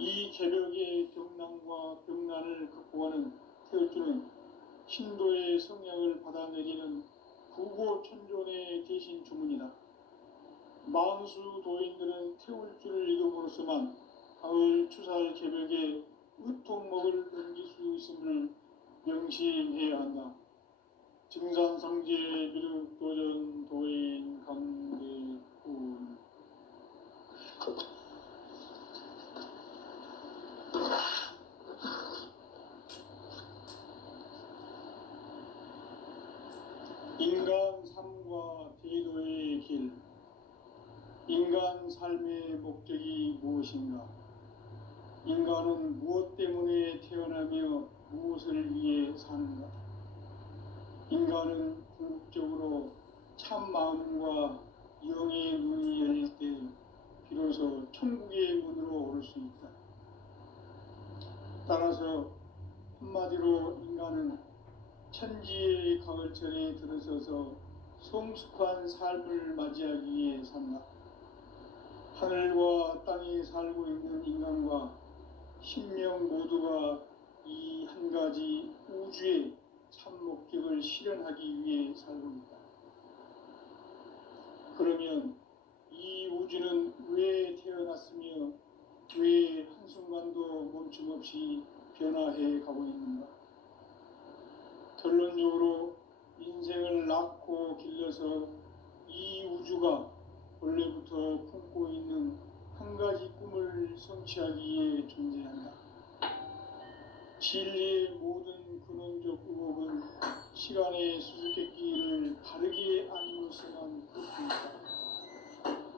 이 개벽의 경난과 병난을 극복하는 태울주는 신도의 성약을 받아내리는 구고천존의 대신 주문이다. 만수 도인들은 태울주를 이름으로서만 가을 추살 개벽에 의통목을 넘길 수 있음을 명시해야 한다. 증산상제 미륵도전 도인 강대군. 인간 삶과 대도의 길. 인간 삶의 목적이 무엇인가? 인간은 무엇 때문에 태어나며 무엇을 위해 사는가? 인간은 궁극적으로 참 마음과 영의 눈이 열릴 때 비로소 천국의 문으로 오를 수 있다. 따라서 한마디로 인간은 천지의 가을철에 들어서서 성숙한 삶을 맞이하기 위해 산다. 하늘과 땅에 살고 있는 인간과 신명 모두가 이 한 가지 우주의 참 목적을 실현하기 위해 살고 있다. 그러면 이 우주는 왜 태어났으며 왜 한순간도 멈춤없이 변화해 가고 있는가? 결론적으로 인생을 낳고 길러서 이 우주가 원래부터 품고 있는 한 가지 꿈을 성취하기 위해 존재한다. 진리의 모든 근원적 의혹은 시간의 수수께끼를 바르게 아님으로써만 그렇습니다.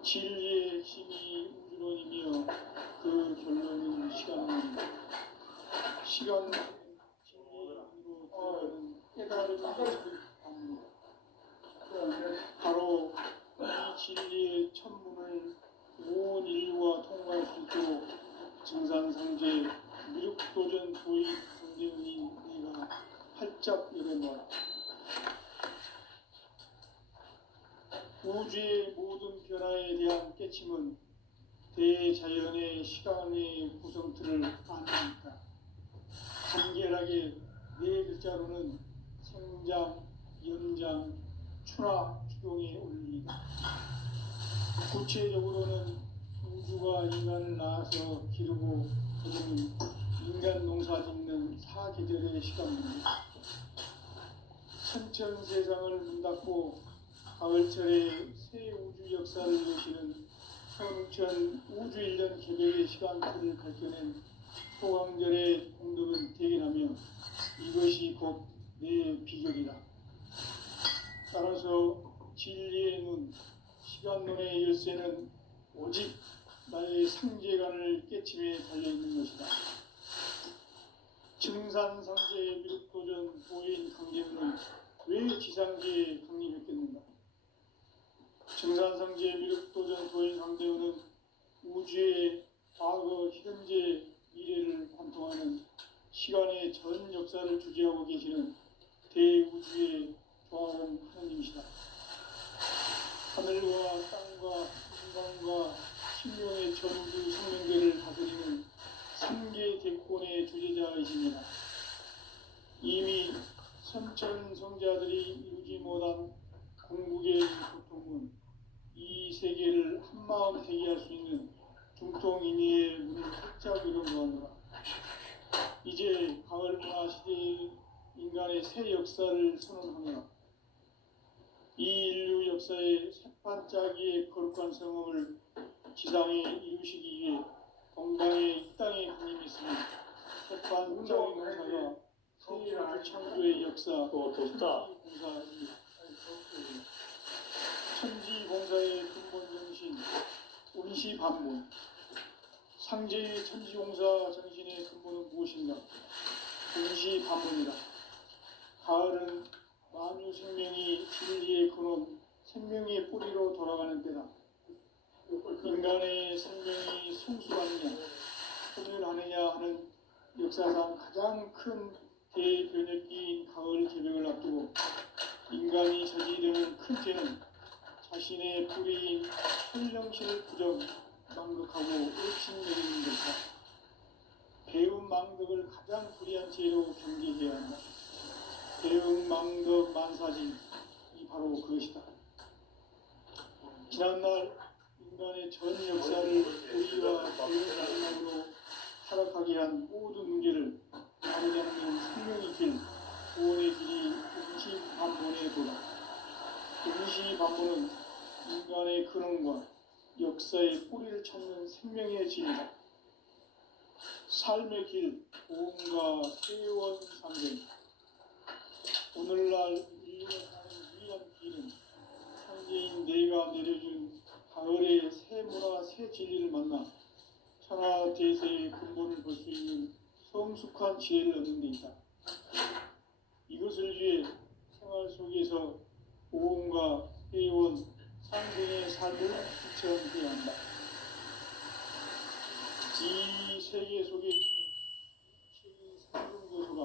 진리의 핵심이 우주론이며 그 결론은 시간론이다. 시간은 진리의 이로 들어가는 깨달음을 합니다. 바로 이 진리의 천문을 온 인류가 통과할 수 있도록 증산상제 미륵도전 도인 강대훈인 네가 활짝 열어놔라. 우주의 모든 변화에 대한 깨침은 대자연의 시간의 구성틀을 아니니까 간결하게 네 글자로는 생장, 연장, 추나 추동의 원리이다. 구체적으로는 우주가 인간을 낳아서 기르고 거두는 인간 농사 짓는 사계절의 시간입니다. 천천 세상을 문 닫고 가을철에 새 우주 역사를 여시는 성천 우주 1년 개벽의 시간틀을 밝혀낸 소강절의 공덕은 대견하며 이것이 곧 내 비결이다. 따라서 진리의 눈, 시간론의 열쇠는 오직 나의 상제간을 깨침에 달려있는 것이다. 증산상제 미륵도전 도인 강대훈은 왜 지상제에 강림했겠는가? 증산상제 미륵도전 도인 강대훈은 우주의 과거, 현재, 미래를 관통하는 시간의 전 역사를 주재하고 계시는 대우주의 조화원 하나님이시다. 하늘과 땅과 인간과 신령의 전우주 생명들을 다스리는 삼계 대권의 주제자이십니다. 이미 선천 성자들이 이루지 못한 궁극의 고통은 이 세계를 한마음 대기할 수 있는 중통인의의 문을 활짝 열어놓았노라. 이제 가을 문화 시대의 인간의 새 역사를 선언하노라. 이 인류 역사의 새반짝이의 거룩한 성험을 지상에 이루시기 위해 동방의 이 땅에 강림했으니 새반짝이 공사가 새 창조의 역사 천지공사의 근본 정신 운시반문. 상제의 천지공사 정신의 근본은 무엇인가? 운시반문이다. 가을은 만유 생명이 진리의 근원, 생명의 뿌리로 돌아가는 때다. 인간의 생명이 성숙하느냐, 소멸하느냐 하는 역사상 가장 큰 대변혁기인 가을 개벽을 앞두고 인간이 저지르는 큰 죄는 자신의 뿌리인 현령신을 부정, 망극하고 의심내리는 것이다. 가장 불의한 죄로 경계해야 한다. 대응망덕 만사지 이 바로 그것이다. 지난날 인간의 전 역사를 우리와 대응망덕으로 타락하게 한 모든 문제를 바로잡는 생명의 길, 구원의 길이 임시반본에 도다. 임시반본은 인간의 근원과 역사의 뿌리를 찾는 생명의 진이다. 삶의 길, 보험과 회원 상생. 오늘날 인류가 가는 유일한 길은 창조인 내가 내려준 가을의 새 문화, 새 진리를 만나 천하 대세의 근본을 볼 수 있는 성숙한 지혜를 얻는 데 있다. 이것을 위해 생활 속에서 보험과 회원, 상생의 삶을 실천해야 한다. 이 세계 속에 있는 책의 성경교수가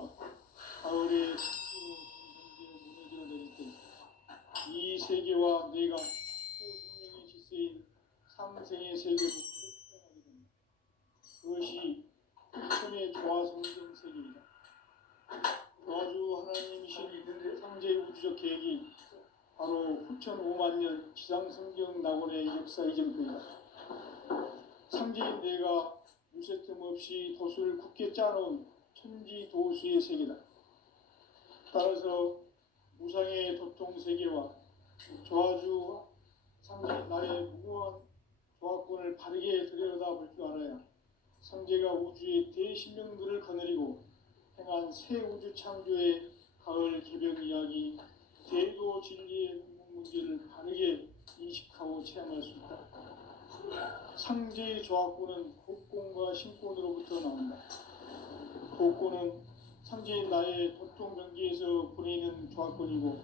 가을에 천지로 무너져 내릴 때 이 세계와 내가 새 생명의 질서인 상생의 세계로 태어나게 됩니다. 그것이 후천의 조화성경 세계이다. 조화주 하나님이신 상제 우주적 계획이 바로 후천 5만 년 지상성경 낙원의 역사 이전부이다. 상제인 내가 무쇠틈 없이 도수를 굳게 짜놓은 천지도수의 세계다. 따라서 무상의 도통 세계와 조화주 상제인 나의 무궁한 조화권을 바르게 들여다볼 줄 알아야 상제가 우주의 대신명들을 거느리고 행한 새 우주 창조의 가을 개벽 이야기, 대도 진리의 문제를 바르게 인식하고 체험할 수 있다. 상제의 조화권은 복권과 신권으로부터 나온다. 복권은 상제인 나의 도통병기에서 보내는 조화권이고,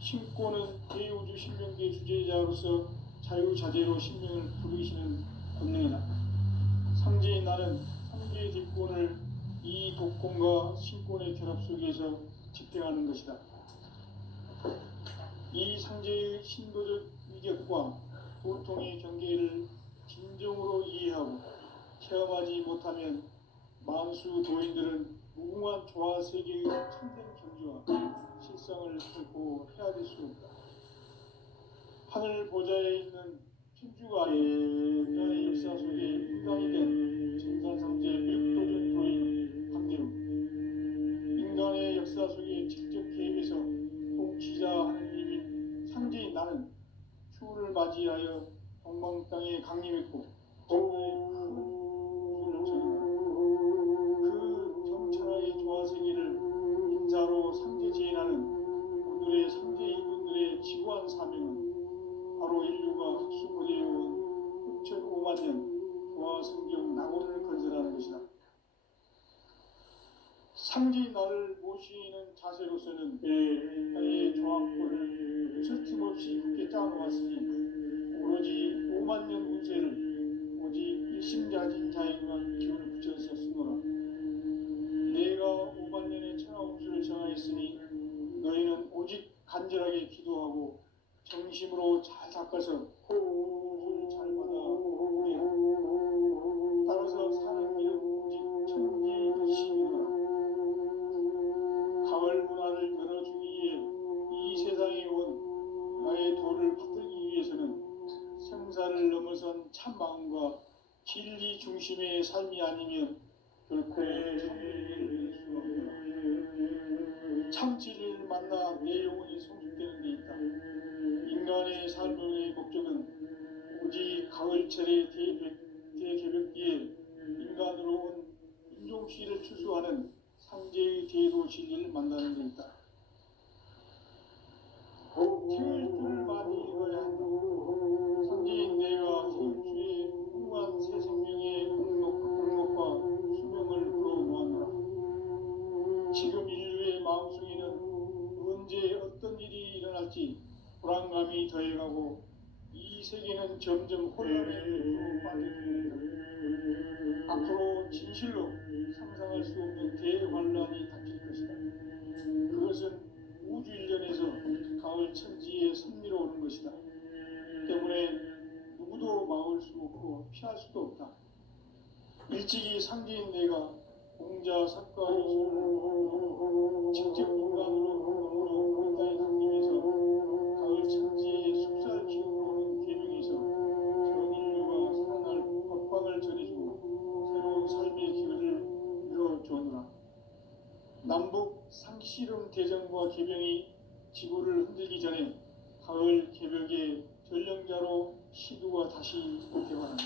신권은 대우주 신명기의 주제자로서 자유자재로 신명을 부르시는 권능이다. 상제인 나는 상제의 뒷권을 이 독권과 신권의 결합 속에서 집행하는 것이다. 이 상제의 신도적 위격과 도통의 경계를 진정으로 이해하고 체험하지 못하면 만수 도인들은 무궁한 조화 세계의 참된 경지와 실상을 결코 헤아릴 수 없다. 하늘 보좌에 있는 천주가 아닌 인간의 역사 속에 인간이 된 전산상제 맥도전 도인 반대로 인간의 역사 속에 직접 개입해서 통치자 하느님인 상제인 나는 추후를 맞이하여 동방 땅에 강림했고 그 정천하의 조화세계를 인자로 상제지혜하는 오늘의 상제 일꾼들의 지구한 사명은 바로 인류가 학수고대해온 6,5만 년 조화성경 낙원을 건설하는 것이다. 상제인 나를 모시는 자세로서는 나의 조화권을 틈없이 굳게 짜놓았으니 오로지 5만 년 운세를 오직 일심자진자에만 기운을 붙여서 쓰노라. 내가 5만 년의 천하 운수를 정하였으니 너희는 오직 간절하게 기도하고 정심으로 잘 닦아서 운수를 잘 받아 누리라. 따라서 사는 길은 오직 천지불신이노라. 가을 문화를 열어주기 위해 이 세상에 온 나의 도를 받들기 위해서는 생사를 넘어선 참 마음과 진리 중심의 삶이 아니면 결코 참 진리를 만나 내 영혼이 성숙되는 데 있다. 인간의 삶의 목적은 오직 가을철의 대개벽기에 인간으로 온 인종시를 추수하는 상제의 대도 진리를 만나는 데 있다. 태울 줄 많이 읽어야 한다. 상제인 내가 태울주의 무궁한 새 생명의 공록과 수명을 불어모았노라. 지금 인류의 마음속에는 언제 어떤 일이 일어날지 불안감이 더해가고 이 세계는 점점 혼란의 늪으로 빠져듭니다. 앞으로 진실로 상상할 수 없는 대환란이 닥칠 것이다. 그것은 우주 일련에서 가을 천지에 섭리로 오는 것이다. 때문에 누구도 막을 수 없고 피할 수도 없다. 일찍이 상제인 내가 공자 사과 요소를 직접 인간으로 바다에 담기면서 가을 천지의 숲살 기운으로는 계명에서 전 인류가 살아날 법방을 전해주고 새로운 삶의 기회를 열어주었노라. 남북 상씨름 대전과 개병이 지구를 흔들기 전에 가을 개벽의 전령자로 시두가 다시 개관합니다.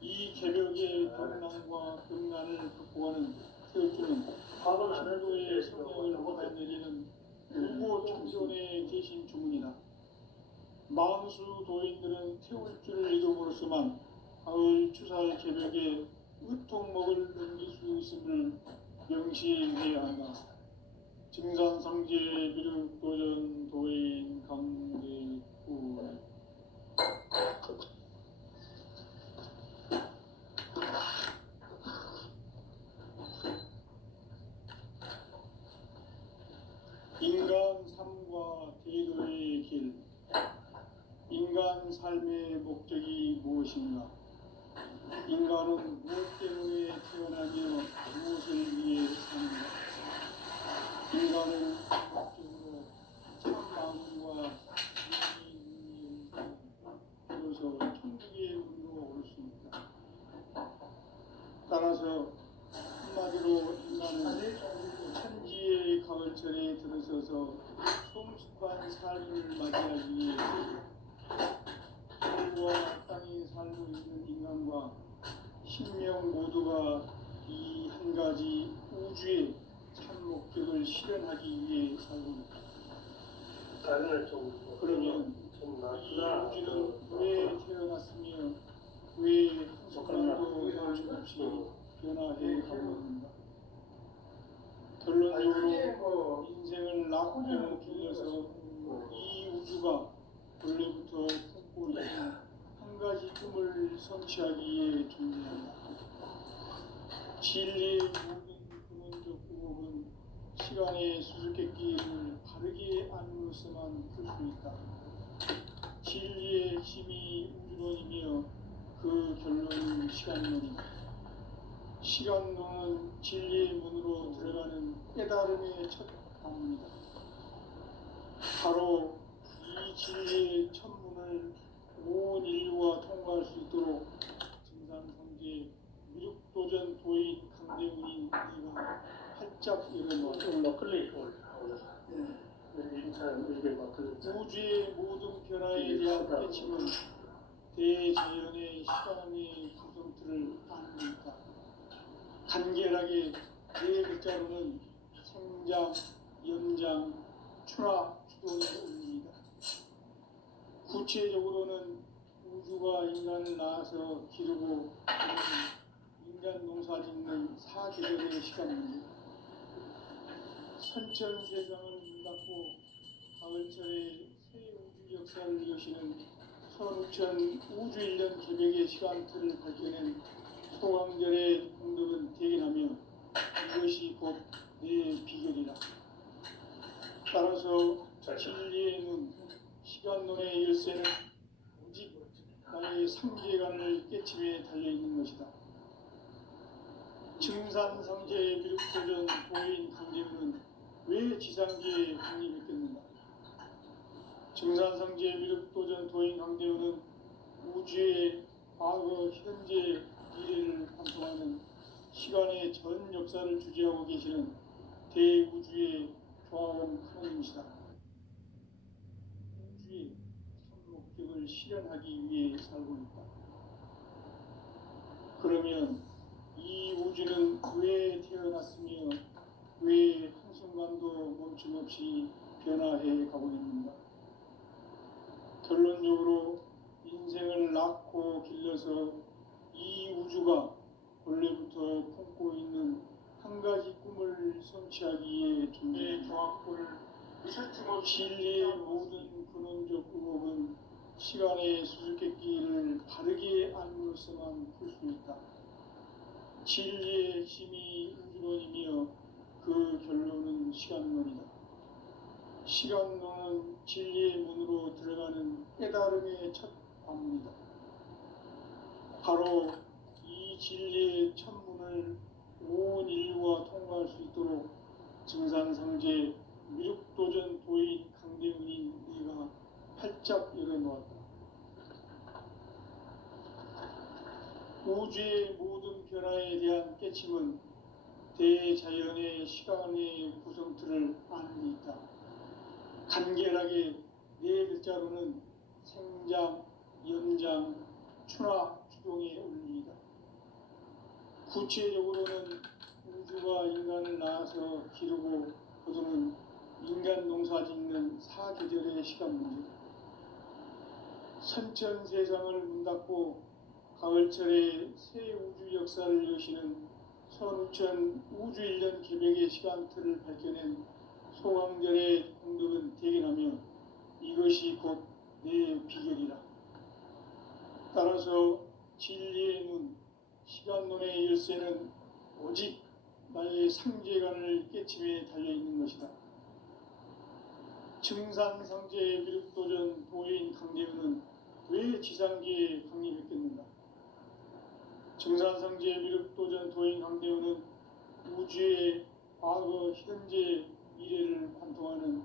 이 개벽의 병난과 병난을 극복하는 태극주는 한도의 성령을 받아내리는 일곱 청전에 계신 주문이다. 만수 도인들은 태울 줄을 이름으로서만 가을 추살 개벽에 으통목을 넘길 수 있음을 명시해야 한다. 증산상제 비륵 도전 도인 강대구 인간 삶과 대도의 길. 인간 삶의 목적이 무엇인가? 인간은 무엇 때문에 태어나며 무엇을 위해 사는가? 인간은 목적으로 참 마음과 비로소 천국의 문으로 올 수 있다. 따라서 한마디로 인간은 천지의 가을철에 들어서서 성숙한 삶을 맞이하기 위해 하늘과 땅에 살고 있는 인간과 신명 모두가 이 한 가지 우주의 참 목적을 실현하기 위해 살고 있다. 그러면 이 우주는 왜 태어났으며 왜 한순간도 여념없이 변화해 가고 있는가? 결론적으로 인생을 낳고 길러서 이 우주가 원래부터 품고 있는 한 가지 꿈을 성취하기 위해 존재한다. 진리의 모든 근원적 구목은 시간의 수수께끼를 바르게 안으로서만 풀 수 있다. 진리의 핵심이 우주론이며 그 결론은 시간론이다. 시간론은 진리의 문으로 들어가는 깨달음의 첫 방문이다. 바로 이 진리의 첫 문을 온 인류가 통과할 수 있도록 증산성제 미륵도전 도인 강대훈인 이가 활짝 열어놓았다. 우주의 모든 변화에 대한 깨침은 대자연의 시간의 구성틀을 아는 것이다. 간결하게 네 글자로는 생장, 연장, 추락, 추동의 의미이다. 구체적으로는 우주가 인간을 낳아서 기르고 인간 농사 짓는 사계절의 시간입니다. 선천 세상을 문 닫고 가을철에 새 우주 역사를 여시는 선우천 우주 1년 개벽의 시간틀을 밝혀낸 소강절의 공덕은 대견하며 이것이 곧 내 비결이라. 따라서 진리의 눈, 시간론의 열쇠는 오직 나의 상계관을 깨침에 달려있는 것이다. 증산상제의 미륵도전 도인 강대훈은 왜 지상계에 확립했겠는가? 증산상제의 미륵도전 도인 강대훈은 우주의 과거, 현재, 미래를 관통하는 시간의 전 역사를 주재하고 계시는 대우주의 조화원 하나님이시다. 우주의 참 목적을 실현하기 위해 살고 있다. 그러면 이 우주는 왜 태어났으며 왜 한순간도 멈춤없이 변화해 가고 있는가? 결론적으로 인생을 낳고 길러서 이 우주가 원래부터 품고 있는 한 가지 꿈을 성취하기 위해 존재의 조합을 진리의 모든 근원적 의혹은 시간의 수수께끼를 바르게 알므로서만 풀 수 있다. 진리의 핵심이 우주론이며 그 결론은 시간론이다. 시간론은 진리의 문으로 들어가는 깨달음의 첫 방문이다. 바로 이 진리의 첫 문을 온 우주가 통과할 수 있도록 증산상제 미륵도전 도인 강대훈이 네가 활짝 열어놓았다. 우주의 모든 변화에 대한 깨침은 대자연의 시간의 구성틀을 아는 데 있다. 간결하게 네 글자로는 생장, 연장, 추나 추동의 원리이다. 구체적으로는 우주가 인간을 낳아서 기르고 거두는 인간 농사 짓는 사계절의 시간 문제다. 선천 세상을 문 닫고 가을철에 새 우주 역사를 여시는 선우천 우주 1년 개벽의 시간틀을 밝혀낸 소강절의 공덕은 대견하며 이것이 곧 내 비결이라. 따라서 진리의 문, 시간론의 열쇠는 오직 나의 상제관을 깨침에 달려있는 것이다. 증산상제 미륵도전 도인 강대훈은 왜 지상계에 강림했겠는가? 증산상제 미륵도전 도인 강대훈은 우주의 과거, 현재, 미래를 관통하는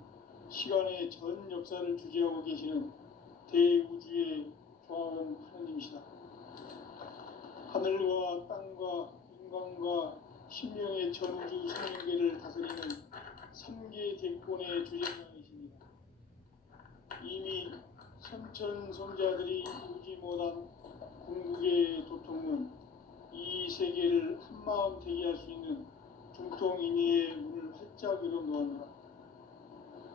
시간의 전 역사를 주재하고 계시는 대우주의 조화원 하나님이시다. 하늘과 땅과 인간과 신명의 전우주 생명계를 다스리는 3계 대권의 주재자이십니다. 이미 선천성자들이 이루지 못한 궁극의 도통은 이 세계를 한마음 되게 할 수 있는 중통인의의 문을 활짝 열어놓았노라.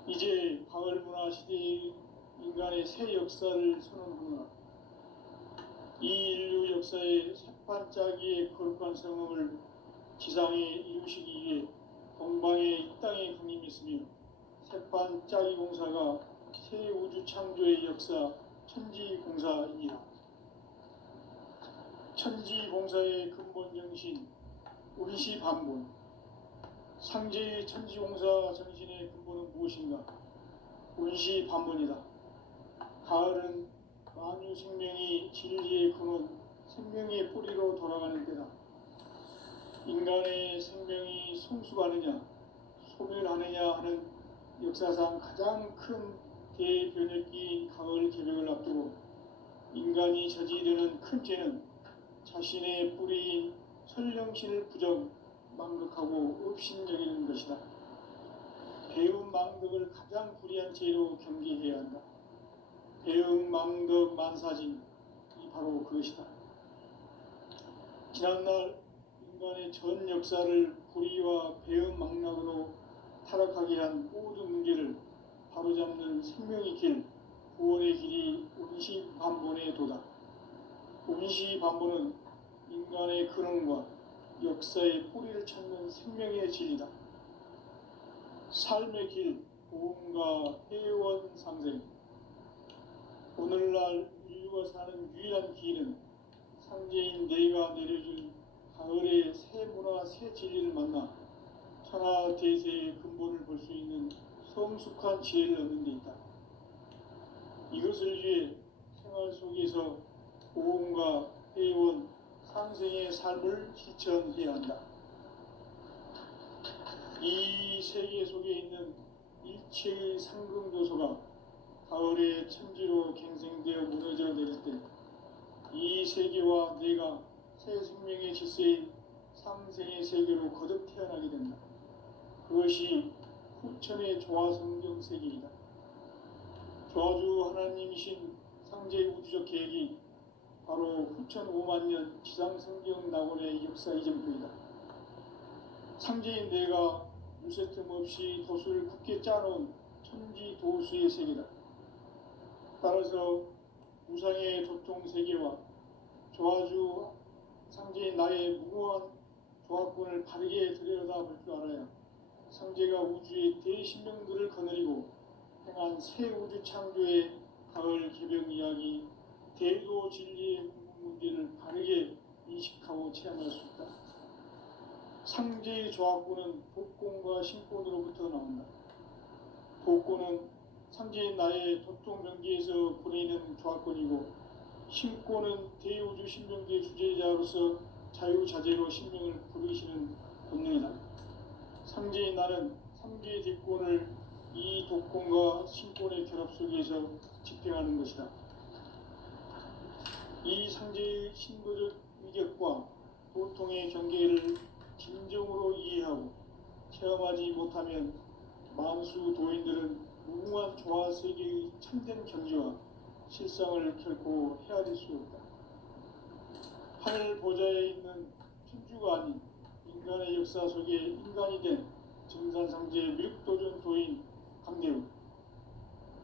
이제 가을 문화 시대의 인간의 새 역사를 선언하노라. 이 인류 역사의 새반짝이의 거룩한 성음을 지상에 이루시기 위해 동방의 이 땅에 강림했으며 새반짝이 공사가 새 우주 창조의 역사 천지공사이니라. 천지공사의 근본 정신 운시반본. 상제의 천지공사 정신의 근본은 무엇인가? 운시반본이다. 가을은 만유 생명이 진리의 근원, 생명의 뿌리로 돌아가는 때다. 인간의 생명이 성숙하느냐, 소멸하느냐 하는 역사상 가장 큰 대변혁기인 가을 개벽을 앞두고 인간이 저지르는 큰 죄는 자신의 뿌리인 설령신을 부정, 망극하고 업신여기는 것이다. 배움 망덕을 가장 불의한 죄로 경계해야 한다. 배움 망덕 만사진이 바로 그것이다. 지난날 인간의 전 역사를 불의와 배움 망락으로 타락하게 한 모든 문제를 바로잡는 생명의 길, 구원의 길이 운시반본의 도다. 운시반본은 인간의 근원과 역사의 뿌리를 찾는 생명의 진리다. 삶의 길, 보험과 회원 상생. 오늘날 인류가 사는 유일한 길은 상제인 내가 내려준 가을의 새 문화, 새 진리를 만나 천하 대세의 근본을 볼 수 있는 성숙한 지혜를 얻는 데 있다. 이것을 위해 생활 속에서 보험과 회원, 상생의 삶을 실천해야 한다. 이 세계 속에 있는 일체의 상금조소가 가을의 천지로 갱생되어 무너져 내릴 때 이 세계와 내가 새 생명의 질서인 상생의 세계로 거듭 태어나게 된다. 그것이 후천의 조화성경 세계이다. 조화주 하나님이신 상제 우주적 계획이 바로 후천 5만년 지상성경 낙원의 역사 이전부이다. 상제인 내가 유세틈 없이 도수를 굳게 짜놓은 천지 도수의 세계다. 따라서 우상의 도통 세계와 조화주 상제인 나의 무고한 조화권을 바르게 들여다볼 줄 알아야 상제가 우주의 대신명들을 거느리고 행한 새 우주 창조의 가을 개벽 이야기, 대도 진리의 문제를 바르게 인식하고 체험할 수 있다. 상제의 조합권은 복권과 신권으로부터 나온다. 복권은 상제인 나의 도통 명기에서 보내는 조합권이고, 신권은 대우주 신명기의 주제자로서 자유자재로 신명을 부르시는 본능이다. 상제인 나는 삼계의 대권을 이 독권과 신권의 결합 속에서 집행하는 것이다. 이 상제의 신도적 위력과 도통의 경계를 진정으로 이해하고 체험하지 못하면 만수 도인들은 무궁한 조화 세계의 참된 경지와 실상을 결코 헤아릴 수 없다. 하늘 보좌에 있는 천주가 아닌 인간의 역사 속에 인간이 된 증산상제 밀도전 도인 강대우,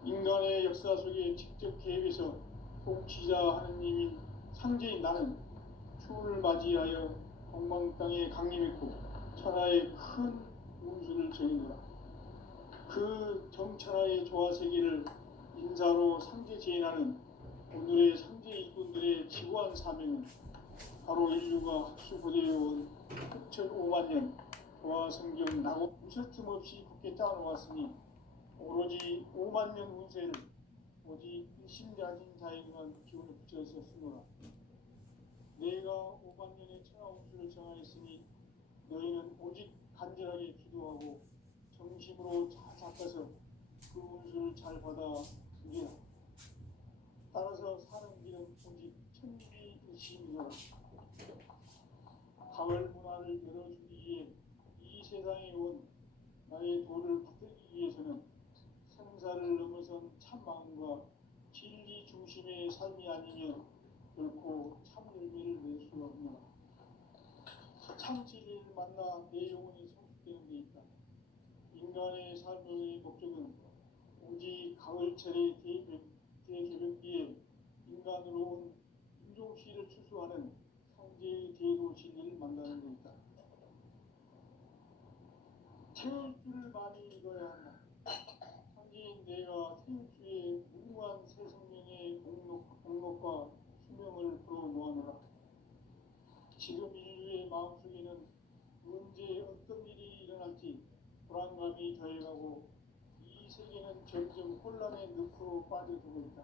인간의 역사 속에 직접 개입해서 통치자 하느님인 상제인 나는 추운을 맞이하여 동방 땅에 강림했고 천하의 큰 운수를 정의노라. 그 정천하의 조화세계를 인사로 상제 제인하는 오늘의 상제 일꾼들의 지구한 사명은 바로 인류가 학수고대해온 6,500만 년 조화성경 나고 무설춤 없이 굳게 짜놓았으니 오로지 5만 년 운세를 오직 일심가진 자에게만 기운을 붙여서 쓰노라. 내가 5만 년의 천하운수를 정하였으니 너희는 오직 간절하게 기도하고 정심으로 잘 닦아서 그 운수를 잘 받아 누리라. 따라서 사는 길은 오직 천비일심이노라. 가을 문화를 열어주기 위해 이 세상에 온 나의 도를 받들기 위해서는 생사를 넘어선 참 마음과 진리 중심의 삶이 아니면 결코 참 열매를 낼 수 없노라. 참 진리를 만나 내 영혼이 성숙되는 데 있다. 인간의 삶의 목적은 오직 가을철의 대개벽기에 인간으로 온 인종시를 추수하는 상제의 대도 진리를 만나는 데 있다. 태울 줄을 많이 읽어야 한다. 상제인 내가 태울주의 무궁한 새 생명의 공록과 수명을 불어모아노라. 지금 인류의 마음속에는 언제 어떤 일이 일어날지 불안감이 더해가고 이 세계는 점점 혼란의 늪으로 빠져들고 있다.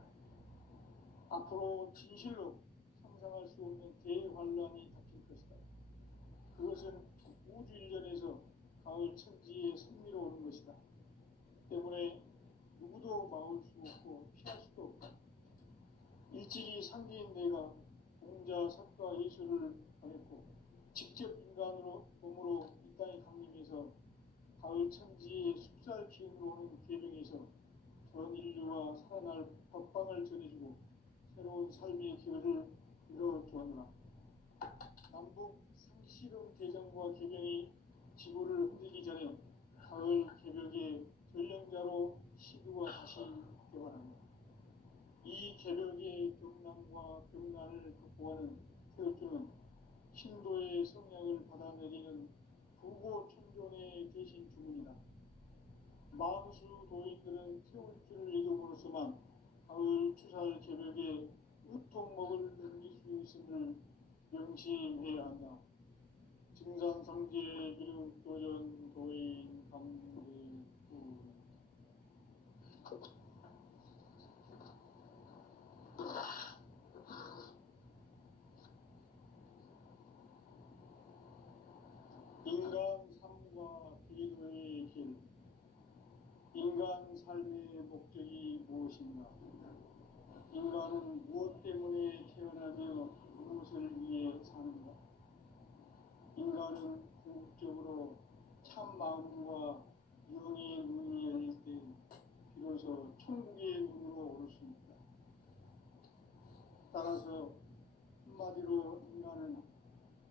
앞으로 진실로 상상할 수 없는 대환란이 닥칠 것이다. 그것은 우주 일전에서 가을 천지에 승리로 오는 것이다. 때문에 누구도 막을 수 없고 피할 수도 없다. 일찍이 상제인 내가 공자, 석가, 예수를 보냈고 직접 인간으로 몸으로 이 땅에 강림해서 가을 천지의 숲살 기운으로 오는 계명에서 전 인류가 살아날 법방을 전해주고 새로운 삶의 기회를 이뤄주었노라. 남북 상시름 대전과 개명이 지구를 흔들기 전에 가을 개벽의 전령자로 시구가 다시 개발합니다. 이 개벽의 경남과 경난을 극복하는 태엽주는 신도의 성령을 받아내리는 부고 천존의 대신 주문이다. 만수 도인들은 태울주를 읽음으로써만 가을 추살 개벽에 우통목을 넘길 수 있음을 명시해야 한다. 증산상제 기름도전 도인 강대구. 인간 삶과 기도의 길. 인간 삶의 목적이 무엇인가? 인간은 무엇 때문에 태어나며 무엇을 위해 사는가? 인간은 궁극적으로 참 마음과 영의 눈이 열릴 때 비로소 천국의 눈으로 오를 수 있다. 따라서 한마디로 인간은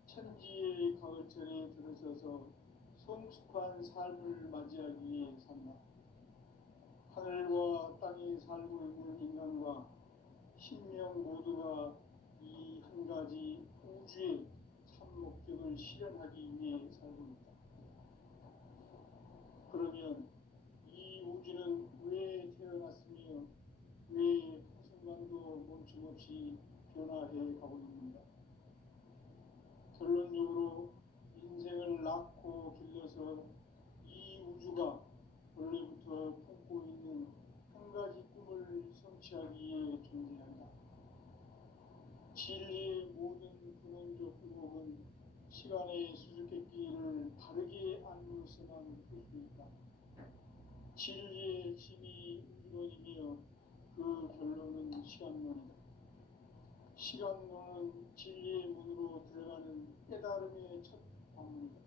천지의 가을철에 들어서서 성숙한 삶을 맞이하기 위해 산다. 하늘과 땅에 살고 있는 인간과 신명 모두가 이 한 가지 우주의 참 목적을 실현하기 위해 살고 있다. 그러면 이 우주는 왜 태어났으며 왜 한순간도 멈춤없이 변화해 가고 있는가? 결론적으로 인생을 낳고 길러서 이 우주가 원래부터 품고 있는 한 가지 꿈을 성취하기 위해 존재한다. 진리의 모든 근원적 의목은 시간의 수수께끼를 바르게 알면서만 볼 수 있다. 진리의 힘이 우주론이며 그 결론은 시간론이다. 시간론은 진리의 문으로 들어가는 깨달음의 첫 방문이다.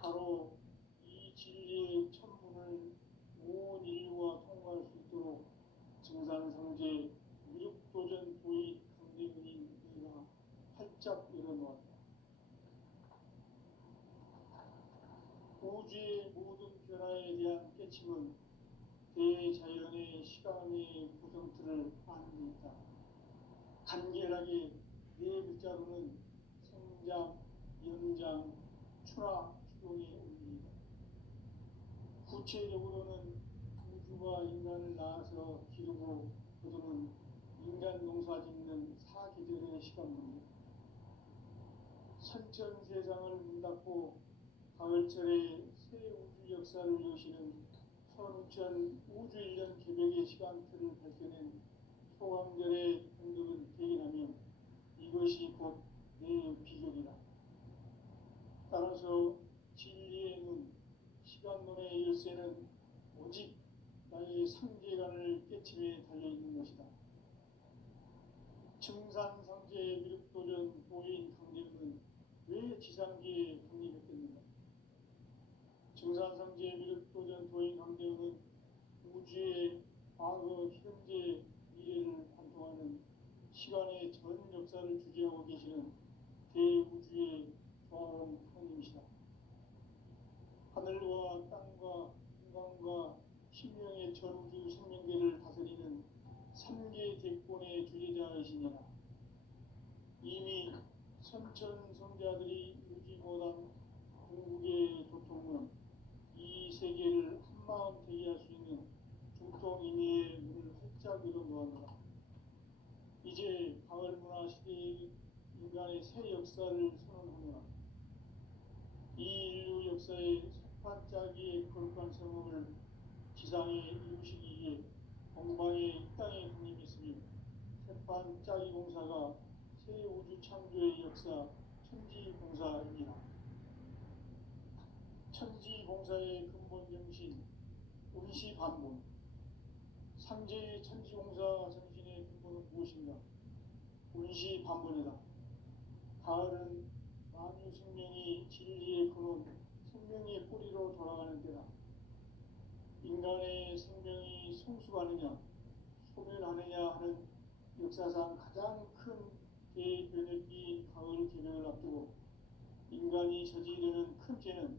바로 이 진리의 첫 문을 온 인류가 통과할 수 있도록 증산성제 무력도전 도의 강대문인 내가 활짝 열어놓았다. 우주의 모든 변화에 대한 깨침은 대자연의 시간의 구성틀을 아는 데 있다. 간결하게 네 글자로는 생장, 연장, 추락, 추동의 원리이다. 구체적으로는 우주가 인간을 낳아서 기르고 거두는 인간 농사 짓는 사계절의 시간문이다. 선천 세상을 문 닫고 가을철에 새 우주 역사를 여시는 선우천 우주 1년 개벽의 시간틀을 밝혀낸 소강절의 공덕은 대견하며 이것이 곧 내 비결이다. 따라서 진리의 눈, 시간론의 열쇠는 오직 나의 상계관을 깨침에 달려있는 것이다. 증산상제 미륵도전 도인 강대문은 왜 지상계에 독립했겠는가? 증산상제 미륵도전 도인 강대문은 우주의 과거, 현재, 미래를 관통하는 시간의 전 역사를 주재하고 계시는 대우주의 조화로운 하나님이시다. 하늘과 땅과 인간과 신명의 전우주 생명계를 다스리는 삼계 대권의 주제자이시니라. 이미 선천 성자들이 이루지 못한 궁극의 도통은 이 세계를 한마음 되게 할 수 있는 중통인의의 문을 활짝 열어놓았노라. 이제 가을 문화 시대의 인간의 새 역사를 선언하노라. 이 인류 역사의 석판짜기의 거룩한 성공을 지상에 이루시기 위해 공방에 이 땅에 독립했으며 석판짜기 공사가 새 우주 창조의 역사 천지공사이니라. 천지공사의 근본 정신 운시반본. 상제의 천지공사 정신의 근본은 무엇인가? 운시반본이다. 가을은 만유 생명이 진리의 근원, 생명의 뿌리로 돌아가는 때다. 인간의 생명이 성숙하느냐, 소멸하느냐 하는 역사상 가장 큰 대변혁기인 가을 개벽을 앞두고 인간이 저지르는 큰 죄는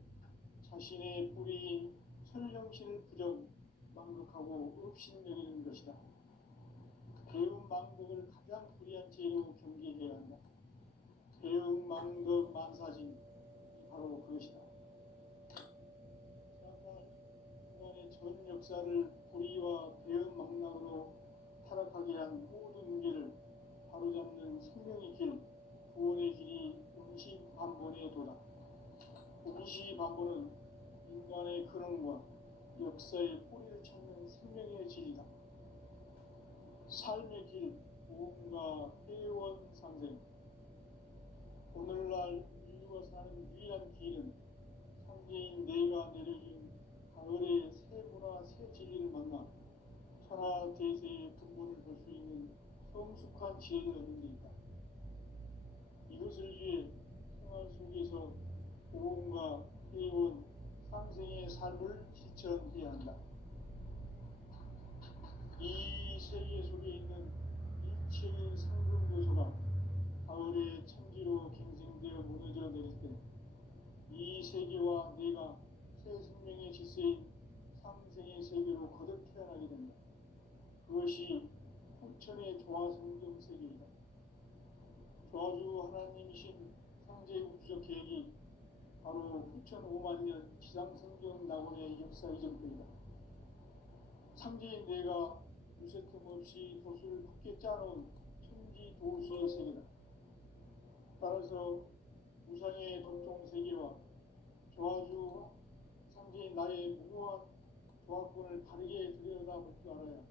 자신의 뿌리인 설령신을 부정, 망극하고 업신여기는 것이다. 배움 망극을 가장 불의한 죄로 경계해야 한다. 배움 망극 만사진 바로 그것이다. 인간의 전 역사를 불의와 배움 망락으로 타락하게 한 모든 문제를 바로잡는 생명의 길, 구원의 길이 운시반본에 도다. 운시반본은 인간의 근원과 역사의 뿌리를 찾는 생명의 길이다. 삶의 길, 무언가 회원 상생. 오늘날 인류가 사는 유일한 길은 상제인 내가 내려준 가을의 새 문화, 새 진리를 만나 천하 대세의 근본을 볼 수 있는 성숙한 지혜를 얻는 데 있다. 이것을 위해 생활 속에서 무언가 회원 상생의 삶을 실천해야 한다. 이 세계 속에 있는 일체의 상급 요소가 가을의 천지로 갱생되어 무너져 내릴 때 이 세계와 내가 새 생명의 질서인 상생의 세계로 거듭 태어나게 된다. 그것이 풍천의 조화성경 세계이다. 조화주 하나님이신 상제 우주적 계획이 바로 9,500,000년 지상성경 낙원의 역사 이전부이다. 상제인 내가 유세틈 없이 도수를 굳게 짜놓은 천지 도시의 세계다. 따라서 우상의 도통 세계와 조화주 상제인 나의 무고한 조화권을 바르게 들여다볼 줄 알아야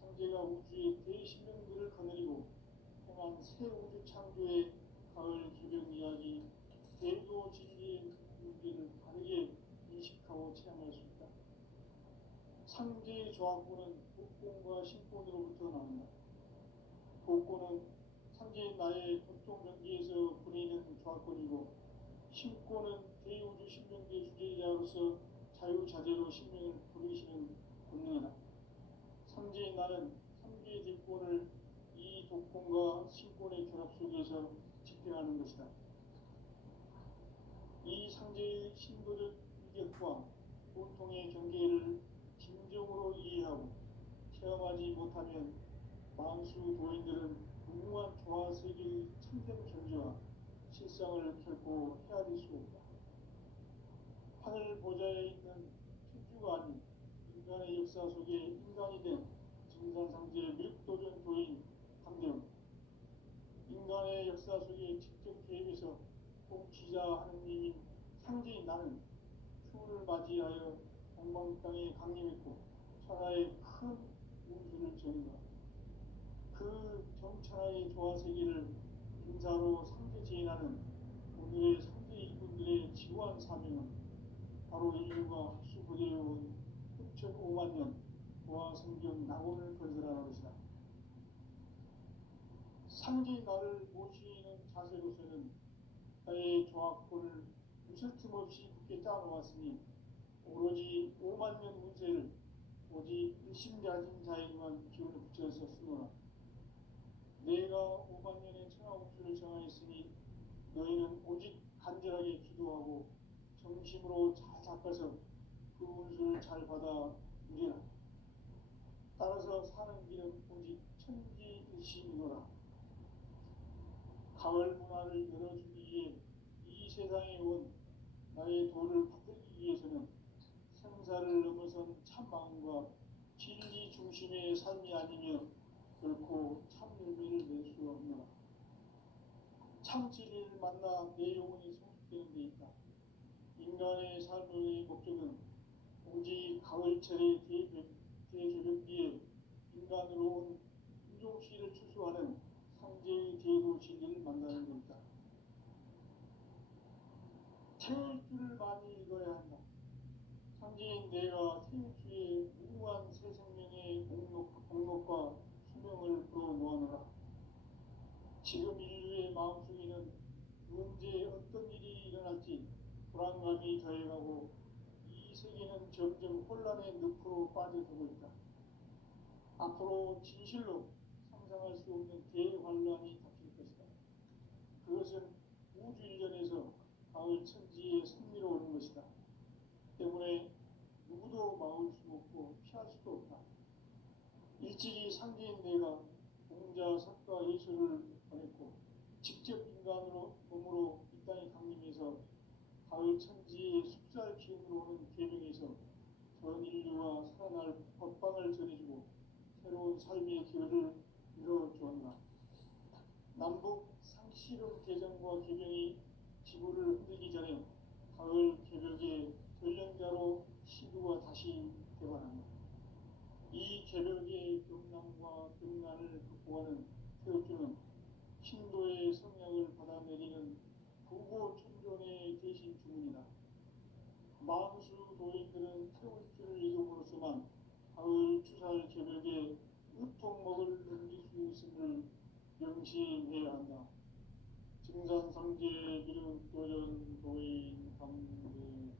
상제가 우주의 대신령들을 거느리고 행한 새 우주 창조의 가을 기병 이야기 서로 진리의 윤기를 다르게 인식하고 체험할 수 있다. 상제의 조합구는 복권과 신권으로부터 나온다. 복권은 상제의 나의 고통 경계에서 보내는 조합권이고, 신권은 대우주 신명계 주제자로서 자유자재로 신명을 부르시는 권능이다. 상제의 나는 삼계의 대권을 이 독권과 신권의 결합 속에서 집행하는 것이다. 이 상제의 신도적 위격과 고통의 경계를 진정으로 이해하고 체험하지 못하면 만수 도인들은 무궁한 조화 세계의 참된 존재와 실상을 결코 헤아릴 수 없다. 하늘 보좌에 있는 천주가 아닌 인간의 역사 속에 인간이 된 증산상제 멸도전 도인 강대원, 인간의 역사 속에 직접 개입해서 통치자 하느님인 상제인 나는 추후를 맞이하여 동방 땅에 강림했고 천하의 큰 운수를 전한다. 그 정천하의 조화세계를 인사로 상제 제인하는 오늘의 상제 이분들의 지구한 사명은 바로 인류가 합수부대해온 6,500만 년 조화성경 낙원을 건설하는 것이다. 상제의 나를 모시는 자세로서는 나의 조합권을 무설틈 없이 굳게 짜놓았으니 오로지 5만 년 운세를 오직 일심가진 자에게만 기운을 붙여서 쓰노라. 내가 5만 년의 천하운수를 정하였으니 너희는 오직 간절하게 기도하고 정심으로 잘 닦아서 그 운수를 잘 받아 누리라. 따라서 사는 길은 오직 천지일심이노라. 가을 문화를 열어주기 위해 이 세상에 온 나의 도를 받들기 위해서는 생사를 넘어선 참 마음과 진리 중심의 삶이 아니면 결코 참 열매를 낼 수 없노라. 참 진리를 만나 내 영혼이 성숙되는 데 있다. 인간의 삶의 목적은 오직 가을철의 대조변기에 인간으로 온 인종씨를 추수하는 상제의 제도 진리를 만나는 것이다. 태울 줄을 많이 읽어야 한다. 상제인 내가 태울주의 무궁한 새 생명의 목록과 수명을 불어 모아노라. 지금 인류의 마음속에는 언제 어떤 일이 일어날지 불안감이 더해가고 이 세계는 점점 혼란의 늪으로 빠져들고 있다. 앞으로 진실로 상상할 수 없는 대환란이 닥칠 것이다. 그것은 우주 일련에서 가을 천지에 승리로 오는 것이다. 때문에 누구도 막을 수 없고 피할 수도 없다. 일찍이 상제인 내가 공자, 석가, 예수를 보냈고 직접 인간으로 몸으로 이 땅에 강림해서 가을 천지의 숲살 기운으로 오는 계명에서 전 인류가 살아날 법방을 전해주고 새로운 삶의 기회를 이뤄주었나. 남북 상시름 개정과 개명이 지구를 흔들기 전에 가을 개벽의 전령자로 시구가 다시 되관한다. 이 개벽의 병남과 병난을 극복하는 태극주는 신도의 성령을 받아내리는 부고 천존의 대신 주문이다. 만수 도인들은 태극주를 읽음으로써만 가을 추살 개벽의 우통목을 넘길 수 있음을 명심해야 한다. 증산상제 미륵도전 도인 강대훈.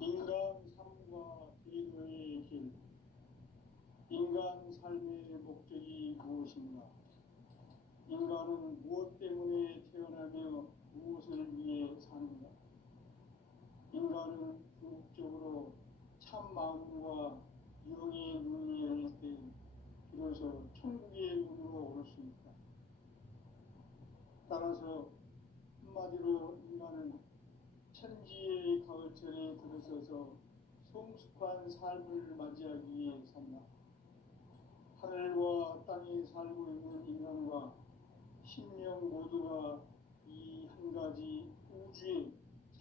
인간 삶과 기도의 길. 인간 삶의 목적이 무엇인가? 인간은 무엇 때문에 태어나며 무엇을 위해 사는가? 인간은 궁극적으로 참 마음과 영의 눈이 열릴 때 비로소 천국의 문으로 오를 수 있다. 따라서 한마디로 인간은 천지의 가을철에 들어서서 성숙한 삶을 맞이하기 위해 산다. 하늘과 땅에 살고 있는 인간과 신명 모두가 이 한 가지 우주의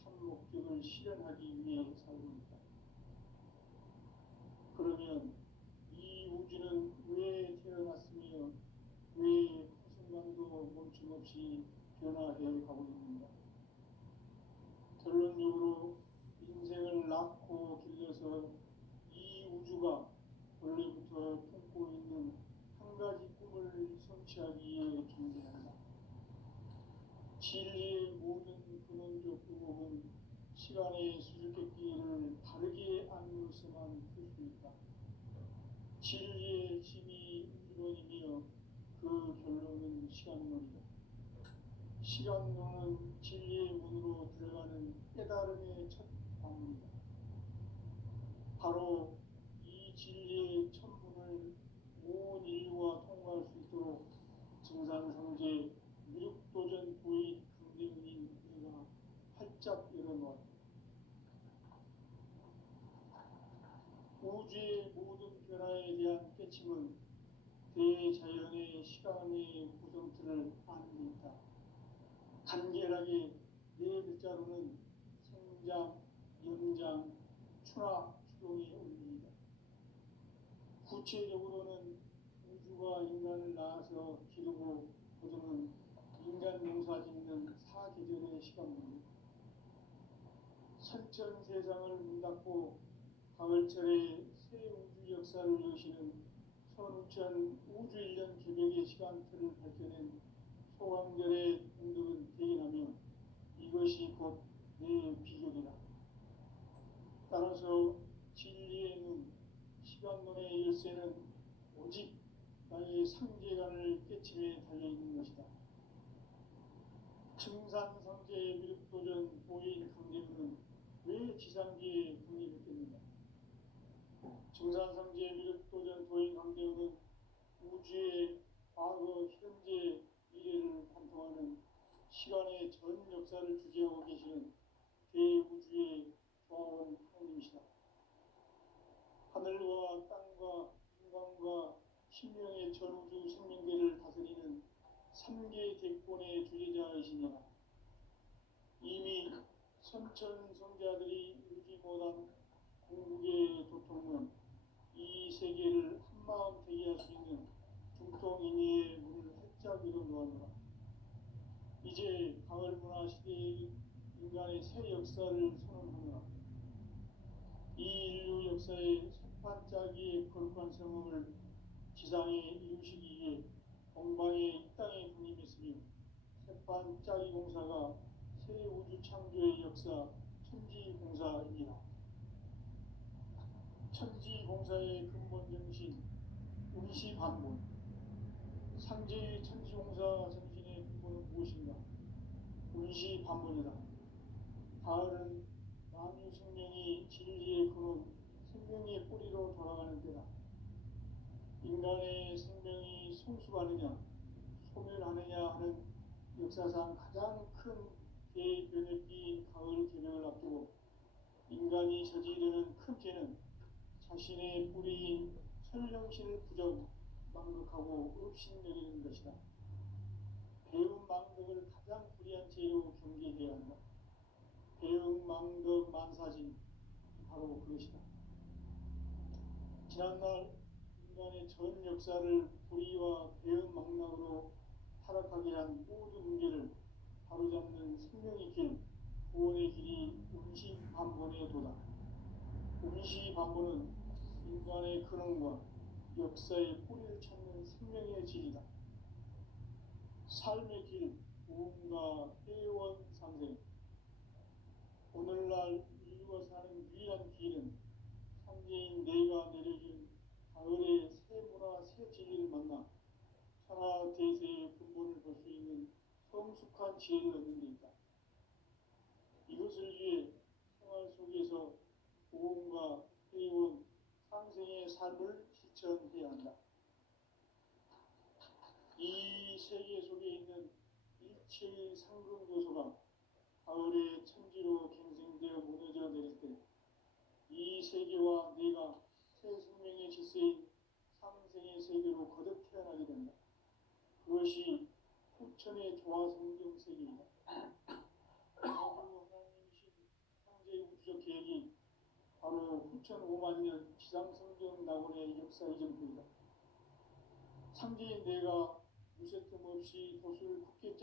참 목적을 실현하기 위해 살고 있다. 끊임없이 변화해 가고 있습니다. 결론적으로 인생을 낳고 길러서 이 우주가 원래부터 품고 있는 한 가지 꿈을 성취하기 위해 존재한다. 진리의 모든 근원적 의목은 시간의 수수께끼를 바르게 안으로서만 풀 수 있다. 진리의 힘이 우주론이며 그 결론은 시간론이다. 시간론은 진리의 문으로 들어가는 깨달음의 첫 관문이다. 바로 이 진리의 첫 문을 온 인류가 통과할 수 있도록 증산성제 미륵도전 부의 강대문인 내가 활짝 열어놓았다. 우주의 모든 변화에 대한 깨침은 대자연의 시간의 구성틀을 아는 데 있다. 간결하게 네 글자로는 생장, 연장, 추락, 추동의 원리이다. 구체적으로는 우주가 인간을 낳아서 기르고 거두는 인간 농사 짓는 사계절의 시간입니다. 선천 세상을 문 닫고 가을철에 새 우주 역사를 여시는 선우천 우주 1년 개벽의 시간틀을 밝혀낸 소강절의 공덕은 대견하며 이것이 곧 내 비결이다. 따라서 진리의 눈, 시간론의 열쇠는 오직 나의 상계관을 깨침에 달려있는 것이다. 증산성제의 미륵도전 보인 강대문은 왜 지상계에 독립했겠는가? 증산성제의 미륵도전 보인 강대문은 우주의 과거, 현재, 미래를 관통하는 시간의 전 역사를 주재하고 계시는 대우주의 조화원 하나님이시다. 하늘과 땅과 인간과 신명의 전우주 생명계를 다스리는 3개 대권의 주제자이시니라. 이미 선천 성자들이 이루지 못한 궁극의 도통은 이 세계를 한마음 되게 할 수 있는 중통인의의 문을 활짝 열어놓았노라. 이제 가을 문화 시대의 인간의 새 역사를 선언하노라. 이 인류 역사의 첫 반짝이의 거룩한 성음을 지상에 이루시기 위해 동방의 이 땅에 군림했으며 새반짝이 공사가 새 우주 창조의 역사 천지공사입니다. 천지공사의 근본 정신 운시반본. 상제의 천지공사 정신의 근본은 무엇인가? 운시반본이다. 가을은 만유 생명이 진리의 근원, 생명의 뿌리로 돌아가는 때다. 인간의 생명이 성숙하느냐, 소멸하느냐 하는 역사상 가장 큰 대변혁기 가을 개명을 앞두고 인간이 저지르는 큰 죄는 자신의 뿌리인 설령신을 부정, 망극하고 업신여기는 것이다. 배움 망덕을 가장 불의한 죄로 경계해야 한다. 배움 망덕 만사진, 바로 그것이다. 지난날 인간의 전 역사를 불의와 배움 망락으로 타락하게 한 모든 문제를 바로잡는 생명의 길, 구원의 길이 운시반본의 도다. 운시반본은 인간의 근원과 역사의 뿌리를 찾는 생명의 질이다. 삶의 길, 구원과 회원 상생. 오늘날 인류가 사는 유일한 길은 상제인 내가 내려준 가을의 새 문화, 새 진리를 만나 천하 대세의 근본을 볼 수 있는 성숙한 지혜를 얻는 데 있다. 이것을 위해 생활 속에서 구원과 회원, 상생의 삶을 실천해야 한다. 이 세계 속에 있는 일체의 상급 요소가 가을의 천지로 갱생되어 무너져 내릴 때 이 세계와 내가 새 생명의 질서인 상생의 세계로 거듭 태어나게 된다. 그것이 후천의 조화성경 세계이다. 하나님이신 창조의 우주적 계획이 바로 후천 5만 년 지상성경 낙원의 역사 이전입니다. 창조인 내가 무쇠 틈 없이 돛을 굳게 짜